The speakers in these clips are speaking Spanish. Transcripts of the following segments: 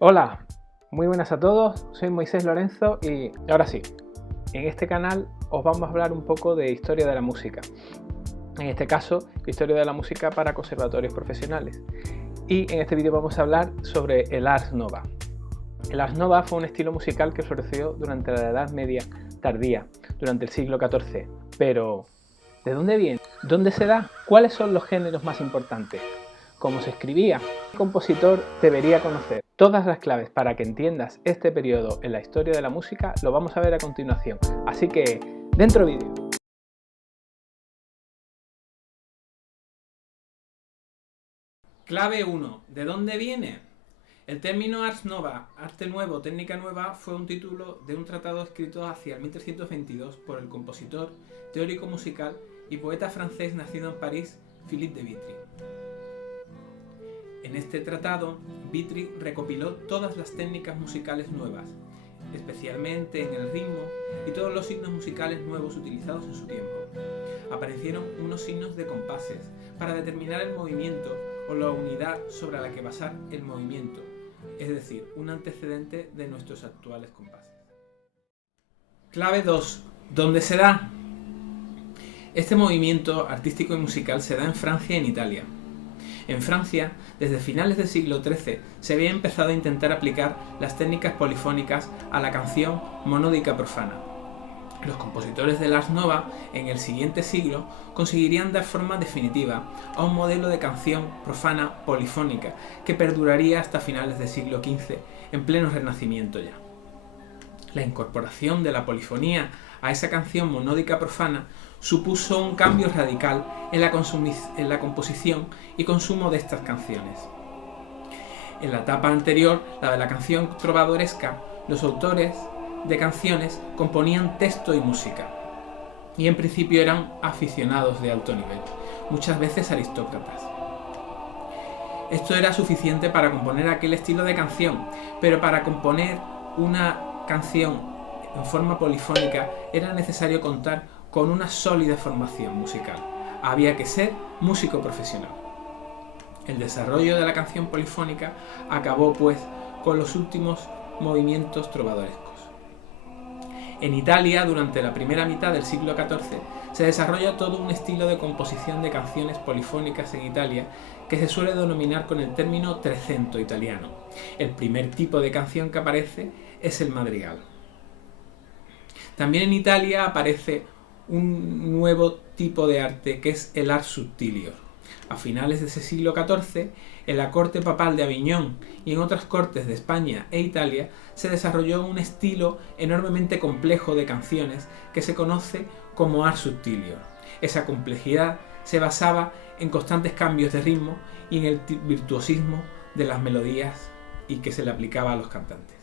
Hola, muy buenas a todos, soy Moisés Lorenzo y ahora sí, en este canal os vamos a hablar un poco de historia de la música. En este caso, historia de la música para conservatorios profesionales. Y en este vídeo vamos a hablar sobre el Ars Nova. El Ars Nova fue un estilo musical que floreció durante la Edad Media tardía, durante el siglo XIV. Pero, ¿de dónde viene? ¿Dónde se da? ¿Cuáles son los géneros más importantes? ¿Cómo se escribía? ¿Qué compositor debería conocer? Todas las claves para que entiendas este periodo en la historia de la música lo vamos a ver a continuación. Así que, ¡dentro vídeo! Clave 1. ¿De dónde viene? El término Ars Nova, arte nuevo, técnica nueva, fue un título de un tratado escrito hacia el 1322 por el compositor, teórico musical y poeta francés nacido en París, Philippe de Vitry. En este tratado, Vitry recopiló todas las técnicas musicales nuevas, especialmente en el ritmo y todos los signos musicales nuevos utilizados en su tiempo. Aparecieron unos signos de compases para determinar el movimiento o la unidad sobre la que basar el movimiento, es decir, un antecedente de nuestros actuales compases. Clave 2. ¿Dónde se da? Este movimiento artístico y musical se da en Francia y en Italia. En Francia, desde finales del siglo XIII, se había empezado a intentar aplicar las técnicas polifónicas a la canción monódica profana. Los compositores del Ars Nova, en el siguiente siglo, conseguirían dar forma definitiva a un modelo de canción profana polifónica que perduraría hasta finales del siglo XV, en pleno Renacimiento ya. La incorporación de la polifonía a esa canción monódica profana supuso un cambio radical en la composición y consumo de estas canciones. En la etapa anterior, la de la canción trovadoresca, los autores de canciones componían texto y música, y en principio eran aficionados de alto nivel, muchas veces aristócratas. Esto era suficiente para componer aquel estilo de canción, pero para componer una canción en forma polifónica era necesario contar con una sólida formación musical. Había que ser músico profesional. El desarrollo de la canción polifónica acabó, pues, con los últimos movimientos trovadorescos. En Italia, durante la primera mitad del siglo XIV, se desarrolla todo un estilo de composición de canciones polifónicas en Italia que se suele denominar con el término trecento italiano. El primer tipo de canción que aparece es el madrigal. También en Italia aparece un nuevo tipo de arte que es el ars subtilior. A finales de ese siglo XIV, en la corte papal de Aviñón y en otras cortes de España e Italia se desarrolló un estilo enormemente complejo de canciones que se conoce como ars subtilior. Esa complejidad se basaba en constantes cambios de ritmo y en el virtuosismo de las melodías y que se le aplicaba a los cantantes.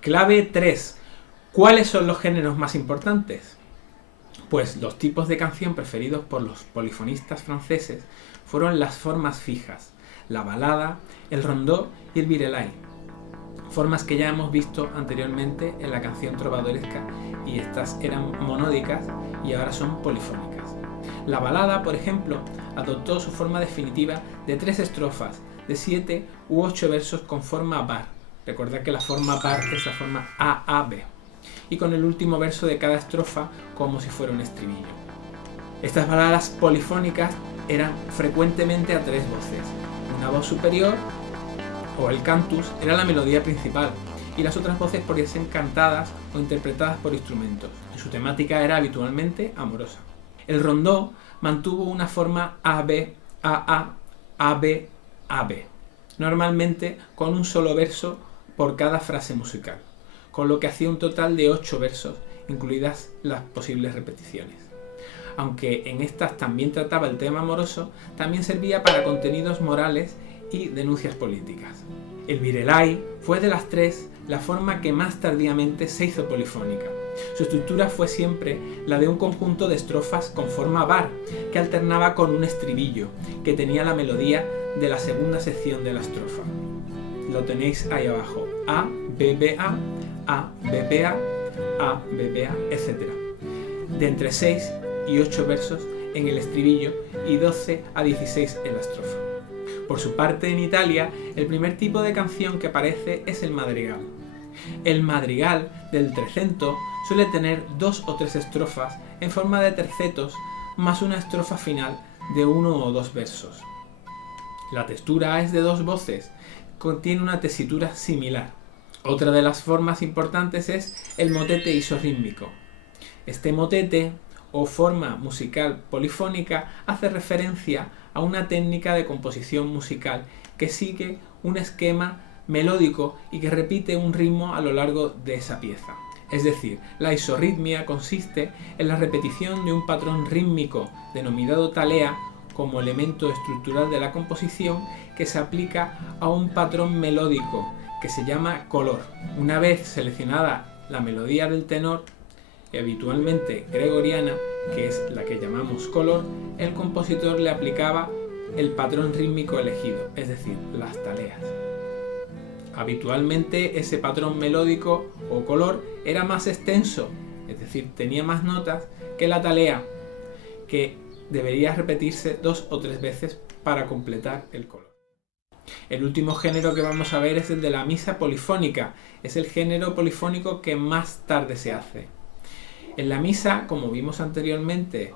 Clave 3. ¿Cuáles son los géneros más importantes? Pues los tipos de canción preferidos por los polifonistas franceses fueron las formas fijas, la balada, el rondó y el virelai, formas que ya hemos visto anteriormente en la canción trovadoresca y estas eran monódicas y ahora son polifónicas. La balada, por ejemplo, adoptó su forma definitiva de 3 estrofas, de 7 u 8 versos con forma par. Recordad que la forma par es la forma A-A-B. Y con el último verso de cada estrofa como si fuera un estribillo. Estas baladas polifónicas eran frecuentemente a 3 voces. Una voz superior, o el cantus, era la melodía principal, y las otras voces podían ser cantadas o interpretadas por instrumentos, y su temática era habitualmente amorosa. El rondó mantuvo una forma AB, AA, AB, AB, normalmente con un solo verso por cada frase musical, con lo que hacía un total de 8 versos, incluidas las posibles repeticiones. Aunque en estas también trataba el tema amoroso, también servía para contenidos morales y denuncias políticas. El virelai fue de las 3 la forma que más tardíamente se hizo polifónica. Su estructura fue siempre la de un conjunto de estrofas con forma bar, que alternaba con un estribillo, que tenía la melodía de la segunda sección de la estrofa. Lo tenéis ahí abajo, A, B, B, A, B, B, A, B, B, A, etc. De entre 6 y 8 versos en el estribillo y 12 a 16 en la estrofa. Por su parte, en Italia, el primer tipo de canción que aparece es el madrigal. El madrigal del Trecento suele tener 2 o 3 estrofas en forma de tercetos más una estrofa final de 1 o 2 versos. La textura es de 2 voces, contiene una tesitura similar. Otra de las formas importantes es el motete isorrítmico. Este motete o forma musical polifónica hace referencia a una técnica de composición musical que sigue un esquema melódico y que repite un ritmo a lo largo de esa pieza. Es decir, la isorritmia consiste en la repetición de un patrón rítmico denominado talea como elemento estructural de la composición que se aplica a un patrón melódico que se llama color. Una vez seleccionada la melodía del tenor, habitualmente gregoriana, que es la que llamamos color, el compositor le aplicaba el patrón rítmico elegido, es decir, las taleas. Habitualmente ese patrón melódico o color era más extenso, es decir, tenía más notas que la talea, que debería repetirse 2 o 3 veces para completar el color. El último género que vamos a ver es el de la misa polifónica. Es el género polifónico que más tarde se hace. En la misa, como vimos anteriormente,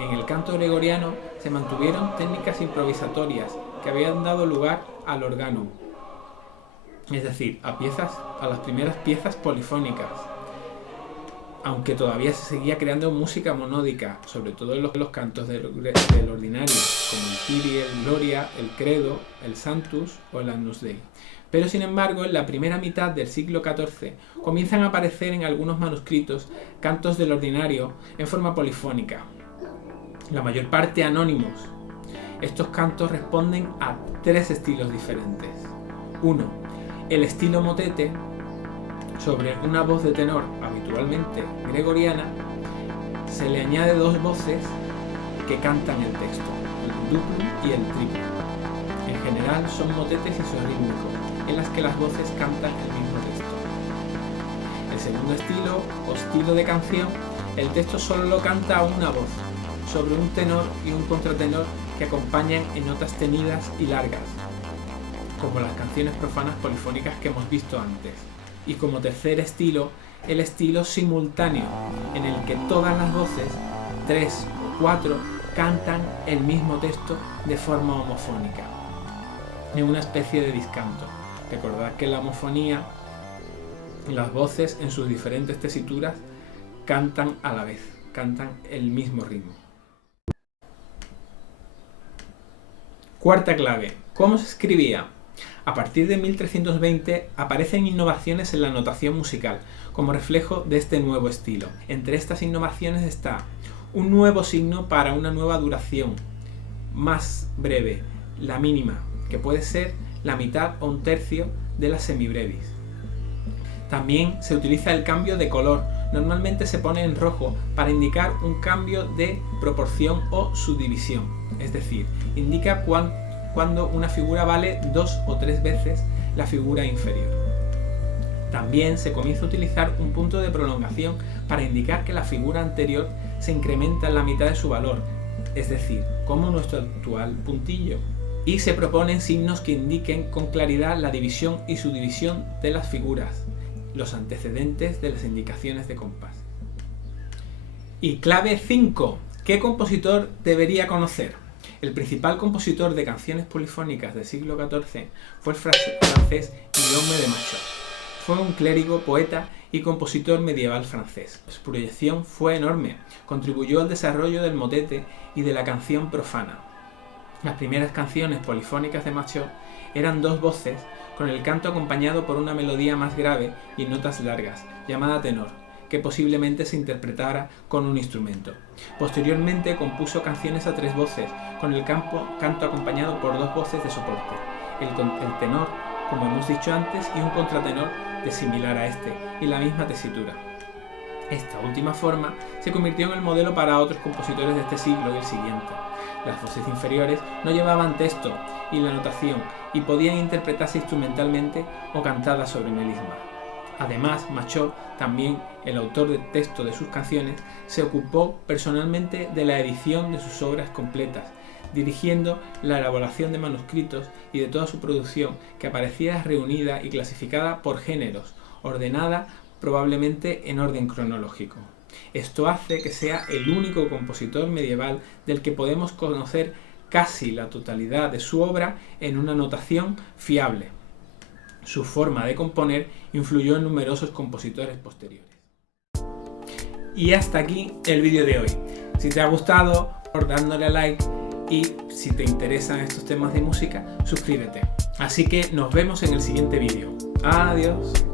en el canto gregoriano se mantuvieron técnicas improvisatorias que habían dado lugar al organum, es decir, a las primeras piezas polifónicas, aunque todavía se seguía creando música monódica, sobre todo en los cantos del ordinario, como el Kyrie, el Gloria, el Credo, el Sanctus o el Agnus Dei. Pero sin embargo, en la primera mitad del siglo XIV comienzan a aparecer en algunos manuscritos cantos del ordinario en forma polifónica, la mayor parte anónimos. Estos cantos responden a 3 estilos diferentes. 1. El estilo motete, sobre una voz de tenor habitualmente gregoriana, se le añade 2 voces que cantan el texto, el duplo y el triplo. En general son motetes isorrítmicos, en las que las voces cantan el mismo texto. El segundo estilo, o estilo de canción, el texto solo lo canta una voz, sobre un tenor y un contratenor que acompañan en notas tenidas y largas, como las canciones profanas polifónicas que hemos visto antes. Y como tercer estilo, el estilo simultáneo, en el que todas las voces, 3 o 4, cantan el mismo texto de forma homofónica, en una especie de discanto. Recordad que en la homofonía, las voces en sus diferentes tesituras cantan a la vez, cantan el mismo ritmo. Cuarta clave, ¿cómo se escribía? A partir de 1320 aparecen innovaciones en la notación musical, como reflejo de este nuevo estilo. Entre estas innovaciones está un nuevo signo para una nueva duración, más breve, la mínima, que puede ser la mitad o un tercio de la semibrevis. También se utiliza el cambio de color, normalmente se pone en rojo para indicar un cambio de proporción o subdivisión, es decir, indica cuando una figura vale 2 o 3 veces la figura inferior. También se comienza a utilizar un punto de prolongación para indicar que la figura anterior se incrementa en la mitad de su valor, es decir, como nuestro actual puntillo. Y se proponen signos que indiquen con claridad la división y subdivisión de las figuras, los antecedentes de las indicaciones de compás. Y clave 5. ¿Qué compositor debería conocer? El principal compositor de canciones polifónicas del siglo XIV fue el francés Guillaume de Machaut. Fue un clérigo, poeta y compositor medieval francés. Su proyección fue enorme, contribuyó al desarrollo del motete y de la canción profana. Las primeras canciones polifónicas de Machaut eran 2 voces, con el canto acompañado por una melodía más grave y notas largas, llamada tenor, que posiblemente se interpretara con un instrumento. Posteriormente compuso canciones a 3 voces, con el canto acompañado por 2 voces de soporte, el tenor, como hemos dicho antes, y un contratenor de similar a este, y la misma tesitura. Esta última forma se convirtió en el modelo para otros compositores de este siglo y el siguiente. Las voces inferiores no llevaban texto y la notación y podían interpretarse instrumentalmente o cantadas sobre melisma. Además, Machaut, también el autor del texto de sus canciones, se ocupó personalmente de la edición de sus obras completas, dirigiendo la elaboración de manuscritos y de toda su producción, que aparecía reunida y clasificada por géneros, ordenada probablemente en orden cronológico. Esto hace que sea el único compositor medieval del que podemos conocer casi la totalidad de su obra en una notación fiable. Su forma de componer influyó en numerosos compositores posteriores. Y hasta aquí el vídeo de hoy. Si te ha gustado, por dándole a like, y si te interesan estos temas de música, suscríbete. Así que nos vemos en el siguiente vídeo. Adiós.